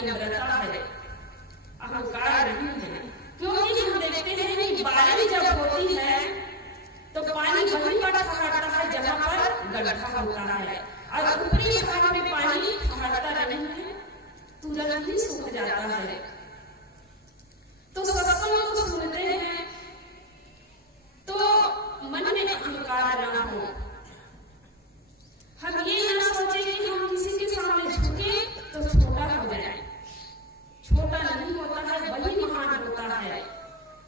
विनम्रता है, अहंकार नहीं है। क्योंकि हम देखते हैं कि बारिश जब होती है तो पानी वहीं पर ठहरता है जहाँ पर गड्ढा होता है, और ऊपरी भाग में पानी ठहरता नहीं है, तुरंत ही सूख जाता है। तो सत्संग को सुनते हैं तो मन में अहंकार ना हो। हम ये ना सोचे कि हम किसी के सामने झुके तो छोटा हो जाए। छोटा नहीं होता है, वही महान होता है।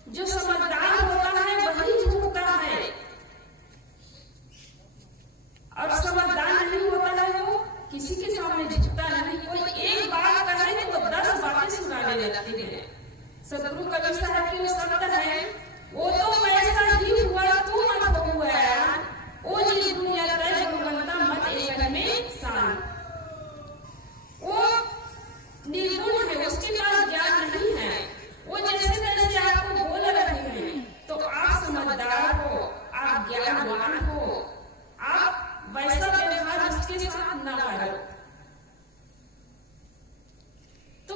जो समझदार होता है वही झुकता है, और समझदार नहीं होता है वो किसी के सामने झुकता नहीं। कोई एक बात कहे तो 10 बातें सुनाने लगती है। सदगुरु कबीर साहब के शब्द है, वो तो पैसा ही हुआ तू मत हुआ, वो जी दुनिया तय गुणवंता मत एक में शान। वो निर्गुण है, उसके पास ज्ञान नहीं है, वो जैसे तैसे आपको बोल रहे हैं तो आप समझदार हो, आप ज्ञानवान हो, आप वैसा व्यवहार उसके साथ ना करो। तो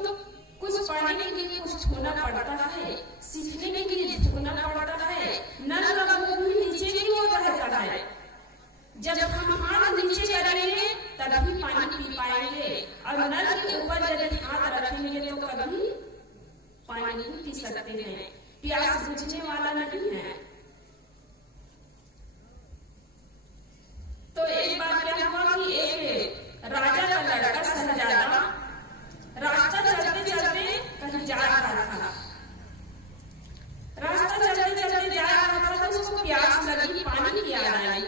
कुछ पाने के लिए कुछ छूना पड़ता है, सीखने के लिए झुकना पड़ता है। नर लोगों भी नीचे ही होता रहता है। जब हम हाथ नीचे करेंगे तभी पानी पी पाएंगे, और नर के ऊपर यदि हाथ रखेंगे तो कभी पानी नहीं पी सकते हैं। प्यास बुझने वाला नहीं है। तो एक बार क्या हुआ कि एक राजा का लड़का शहजादा रास्ता चलते चलते कहीं जा रहा था। रास्ता चलते चलते जा रहा था तो उसको प्यास लगी, पानी की याद आई,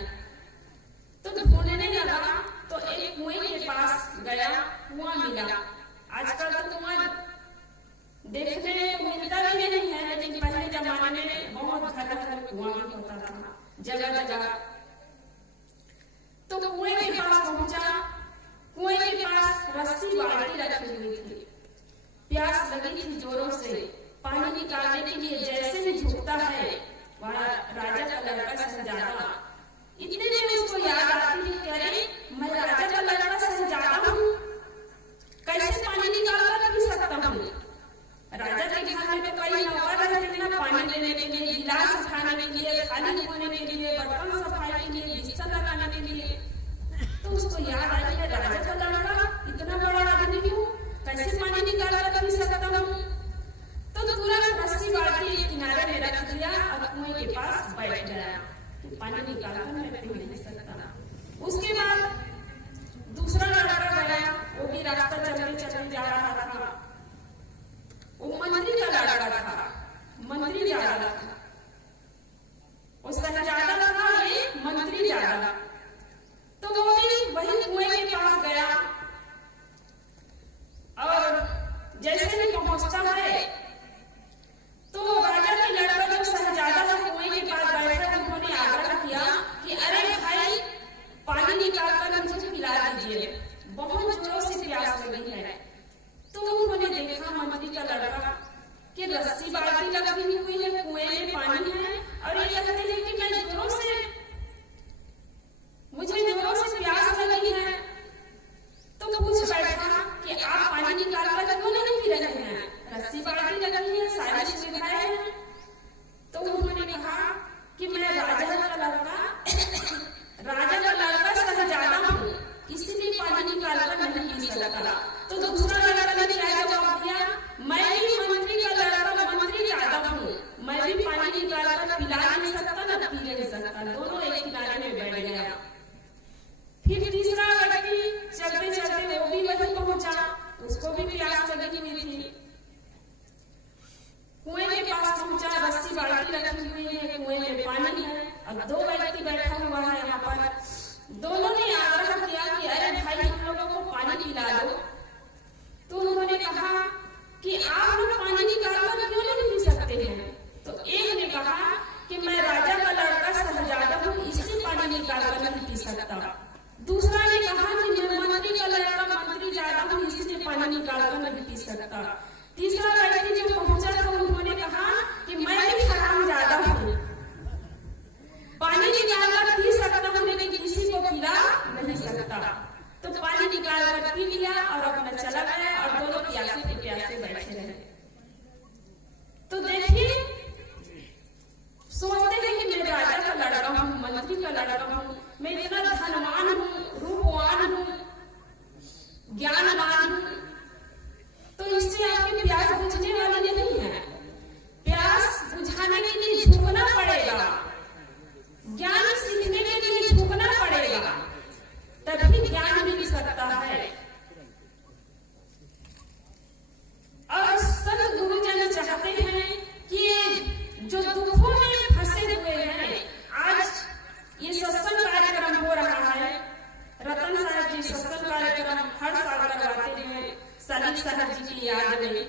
तो ढूंढने लगा। तो एक कुएं के पास गया, कुआं मिला। आजकल तो कुआं देखने को मिलता भी नहीं है, लेकिन पहले जमाने में बहुत घर घर कुआं भी होता था, जगह जगह। तो कुएं के पास पहुंचा। कुएं के पास रस्सी बाल्टी रखी हुई थी। प्यास लगी थी जोरों से। पानी निकालने के लिए जैसे ही झुकता है वह राजा का लड़का शहजादा, इतने में उसको याद आती है कि अरे मैं राजा का लड़का शहजादा हूँ, कैसे पानी निकाल कर पी सकता हूँ। राजा के घर में तो कई नौकर रहते हैं ना, पानी लेने के लिए, गिलास उठाने के लिए, खाने धोने के लिए, बर्तन सफाई के लिए, बिस्तर लगाने के लिए। तो उसको याद आई कि राजा का लड़का, इतना बड़ा आदमी हूँ, कैसे पानी निकाल कर पी सकता हूँ। तो तुरंत रस्सी बाल्टी किनारे में रख दिया और कुएं के पास बैठ गया। पानी निकाल कर मैं पी नहीं सकता। उसके बाद दूसरा लड़का गया, वो भी रास्ता चलते चलते जा रहा था। वो मंत्री का लड़का था, मंत्री जा रहा था। वो शहजादा था, ये मंत्री जा रहा। तो वो भी वही कुएं के पास गया, और जैसे ही पहुंचता है तो राजा के लड़का जो शहजादा था कुएं के पास बैठा, उन्होंने आग्रह किया कि अरे भाई पानी निकाल कर मुझे पिला दीजिए, बहुत जोरों से प्यास लगी है। तो उन्होंने देखा मंत्री का लड़का कि रस्सी बाल्टी लगी हुई है, कुएं में पानी है, और ये कहते हैं कि मैं जोरों से, मुझे जोरों से प्यास लगी है। तो पूछ बैठा कि आप पानी निकाल कर क्यों नहीं पी रहे हैं, रस्सी बाल्टी लगी है, सारी सुविधाएं हैं। तो उन्होंने कहा कि मैं राजा का लड़का शहजादा हूँ, इसलिए पानी निकाल कर नहीं पी सकता। तो दूसरा लड़का ने क्या जवाब दिया, मैं भी मंत्री का लड़का, मंत्री ज्यादा हूँ, मैं भी पानी निकाल कर पिला नहीं सकता न पी नहीं सकता। दोनों एक किनारे में बैठ गया। फिर तीसरा लड़की चलते चलते वो भी वहीं पहुंचा, उसको भी प्यास लगी हुई थी। कुएं के पास पहुंचा, रस्सी बाल्टी रखी हुई है, कुएं में पानी है, अब 2 व्यक्ति बैठा हुआ है यहाँ पर। दोनों ने आग्रह किया कि अरे भाई हम लोगों को पानी पिला दो। तो उन्होंने कहा कि आप लोग पानी निकाल कर क्यों नहीं पी सकते हैं। तो एक ने कहा कि मैं राजा का लड़का शहजादा हूँ, इसलिए पानी निकाल कर नहीं पी सकता। दूसरा ने कहा कि मैं मंत्री का लड़का, मंत्री ज्यादा हूँ, इसलिए पानी निकाल कर नहीं पी सकता। तीसरा व्यक्ति जो पहुंचा था उन्होंने कहा कि मैं भी हराम ज्यादा हूँ, पानी निकाल कर पी सकता हूँ लेकिन किसी को पिला नहीं सकता। तो पानी निकाल कर पी लिया और अपना चला गया, और दोनों प्यासे पंडित साहब जी की याद में।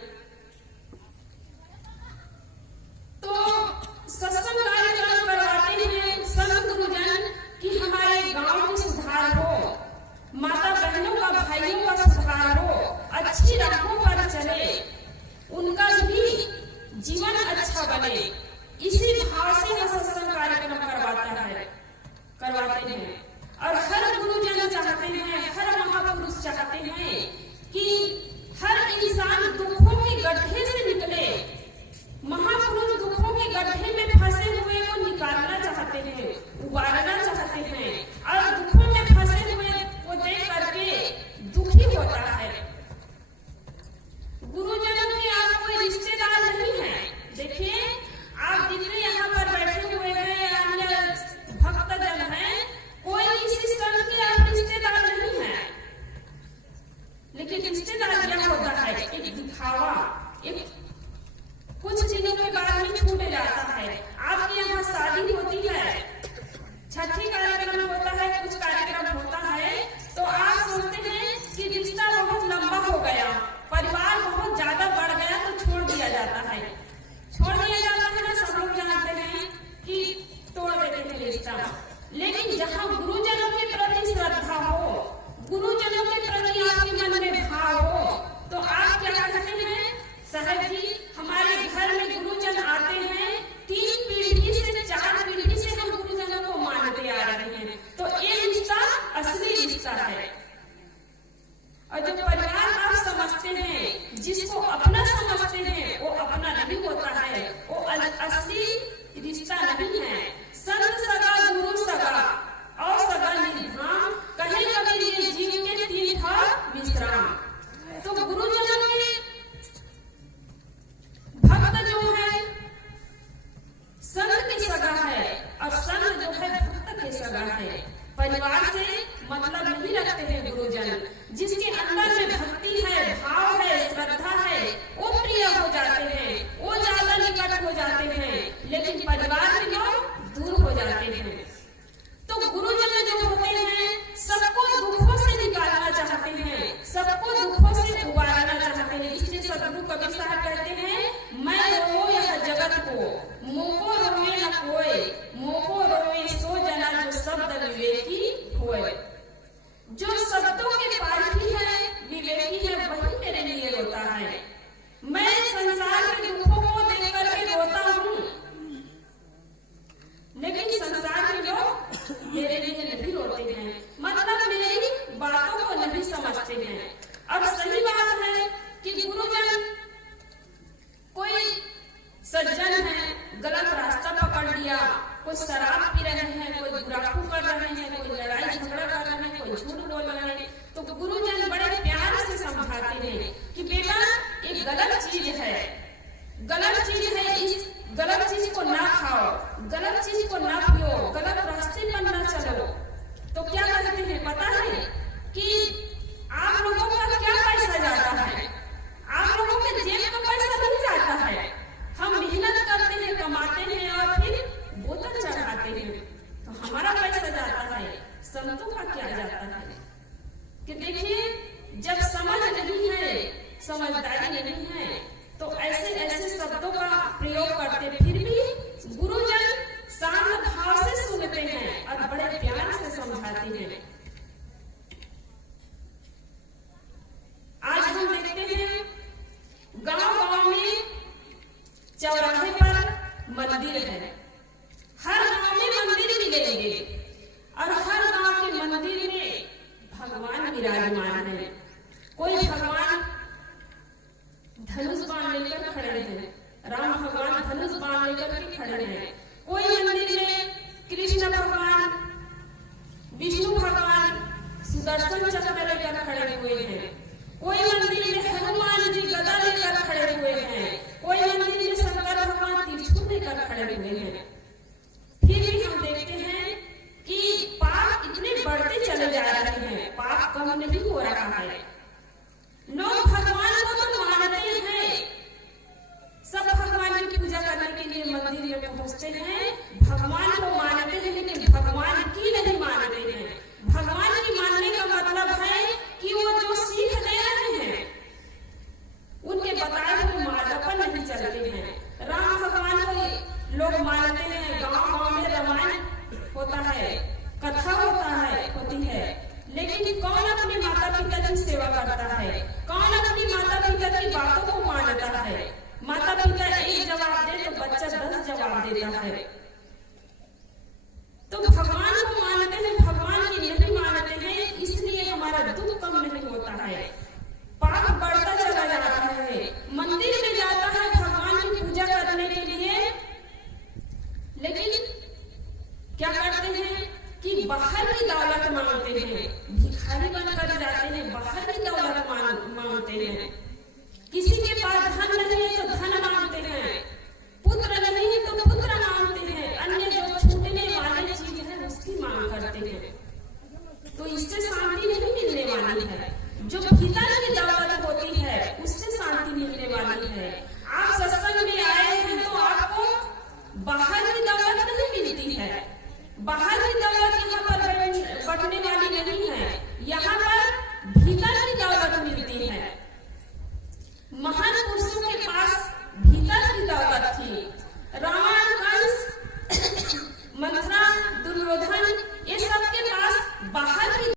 तो सत्संग कार्यक्रम करवाते हैं संत गुरुजन कि हमारे गांव में सुधार हो, माता बहनों का भाइयों का सुधार हो, अच्छी राहों पर चले, उनका भी जीवन अच्छा बने। इसी भाव से यह सत्संग कार्यक्रम करवाते हैं। और हर गुरुजन चाहते हैं, हर महापुरुष चाहते हैं कि हर इंसान दुखों के गड्ढे से निकले। महापुरुष दुखों के गड्ढे में फंसे हुए को निकालना चाहते हैं, उबारना चाहते हैं, और दुखों में फंसे हुए को देख करके दुखी होता है। गुरुजनों के आप कोई रिश्तेदार नहीं है। देखिए, आप जितने यहाँ पर बैठे हुए हैं, अन्य भक्तजन हैं, कोई किसी संत के आप रिश्तेदार नहीं है। लेकिन रिश्तेदार क्या होता है? एक दिखावा, एक कुछ दिनों के बाद में छूट जाता है। आपके यहाँ शादी होती है, छठी कार्यक्रम होता है, कुछ कार्यक्रम होता है, तो आप सोचते हैं कि रिश्ता बहुत लंबा हो गया, परिवार बहुत ज्यादा बढ़ गया, तो छोड़ दिया जाता है। छोड़ दिया जाता है ना, सब लोग जानते हैं कि तोड़ देते हैं रिश्ता। लेकिन जहाँ गुरुजनों के प्रति श्रद्धा हो, गुरुजनों के प्रति आपके मन में भाव हो, तो आप क्या कहते हैं? साहब जी, हमारे घर में गुरुजन आते हैं, 3 पीढ़ी से 4 पीढ़ी से हम गुरुजनों को मानते आ रहे हैं, तो ये रिश्ता असली रिश्ता है। और जो परिवार आप समझते हैं, जिसको अपना समझते हैं, वो अपना नहीं होता है, वो असली रिश्ता नहीं है। संत सगा, गुरु सगा और सगा निर्धाम, कहीं कभी ये जीव के 3 था विश्राम। तो गुरुजनों के भक्त जो है संत के सगा है, और संत जो है भक्त के सगा है। परिवार से मतलब नहीं रखते हैं गुरुजन। जिसके अंदर में भक्ति है, भाव है, श्रद्धा है, वो प्रिय हो जाते हैं, वो ज्यादा निकट हो जाते हैं। लेकिन परिवार के लोग दूर हो जाते हैं। तो गुरुजन जो होते हैं, सबको दुखों से निकालना चाहते हैं, सबको दुखों से उबारना चाहते हैं। इसलिए सदगुरु कबीर साहब कहते हैं, मैं रोऊं यह जगत को, मोको रोवे न कोई, मोको रोवे सो जना जो शब्द विवेकी होए। जो शब्दों के पारखी है, विवेकी है, वही मेरे लिए रोता है। मैं संसार के दुखों को देख करके रोता हूँ, लेकिन संसार के लोग मेरे लिए नहीं रोते हैं, मतलब मेरी बातों को नहीं समझते हैं। अब सही बात है कि गुरुजन, कोई सज्जन है, गलत रास्ता पकड़ लिया, कोई शराब पी रहे हैं, कोई गुराखू कर रहे हैं, कोई लड़ाई झगड़ा कर रहे हैं, कोई झूठ बोल रहे हैं, तो गुरुजन बड़े प्यार से समझाते हैं कि बेटा ये गलत चीज है, गलत चीज है, इस गलत चीज को ना खाओ, गलत चीज को ना पियो, गलत रास्ते पर ना चलो। तो क्या कहते हैं पता है कि आप लोगों का क्या पैसा जाता है? आप लोगों के जेब का पैसा नहीं जाता है। हम मेहनत करते हैं, कमाते हैं और फिर बोतल चढ़ाते हैं, तो हमारा पैसा जाता है। संतों का क्या जाता है? कि देखिए, जब समझ नहीं है, समझदारी नहीं है, तो ऐसे ऐसे शब्दों का प्रयोग करते, फिर भी गुरुजन शांत भाव से सुनते हैं और बड़े प्यार से समझाते हैं। आज हम देखते हैं गांव-गांव में चौराहे पर मंदिर है, हर गांव में मंदिर मिलेंगे और हर गांव के मंदिर में भगवान विराजमान है। कोई भगवान धनुष बाण लेकर खड़े हैं, राम भगवान धनुष बाण लेकर के खड़े हैं। कोई मंदिर में कृष्ण भगवान, विष्णु भगवान सुदर्शन चक्र लेकर खड़े हुए हैं। कोई मंदिर में हनुमान जी गदा लेकर खड़े हुए हैं। कोई मंदिर में शंकर भगवान त्रिशूल लेकर खड़े हुए हैं। जवाब देता है। तो भगवान को मानते हैं, भगवान की नहीं मानते हैं, इसलिए हमारा दुख कम नहीं होता है, पाप बढ़ता चला जा रहा है। मंदिर में जाता है भगवान की पूजा करने के लिए, लेकिन क्या करते हैं कि बाहर की दौलत मांगते हैं, भिखारी बनकर जाते हैं, बाहर की दौलत मांगते हैं। किसी के पास धन नहीं है तो धन मांगते हैं, पुत्र नहीं है तो पुत्र मांगते हैं, अन्य जो छूटने वाली चीज है उसकी मांग करते हैं। तो इससे शांति नहीं मिलने वाली है। जो भीतर की दौलत होती है उससे शांति मिलने वाली है। आप सत्संग में आए हैं तो आपको बाहर की दौलत नहीं मिलती है, बाहर की दौलत यहाँ पर बढ़ने वाली नहीं है, यहाँ पर भीतर की दौलत मिलती है। महान पुरुषों के पास भीतर की दौलत थी। रावण, कंस, मंथरा, दुर्योधन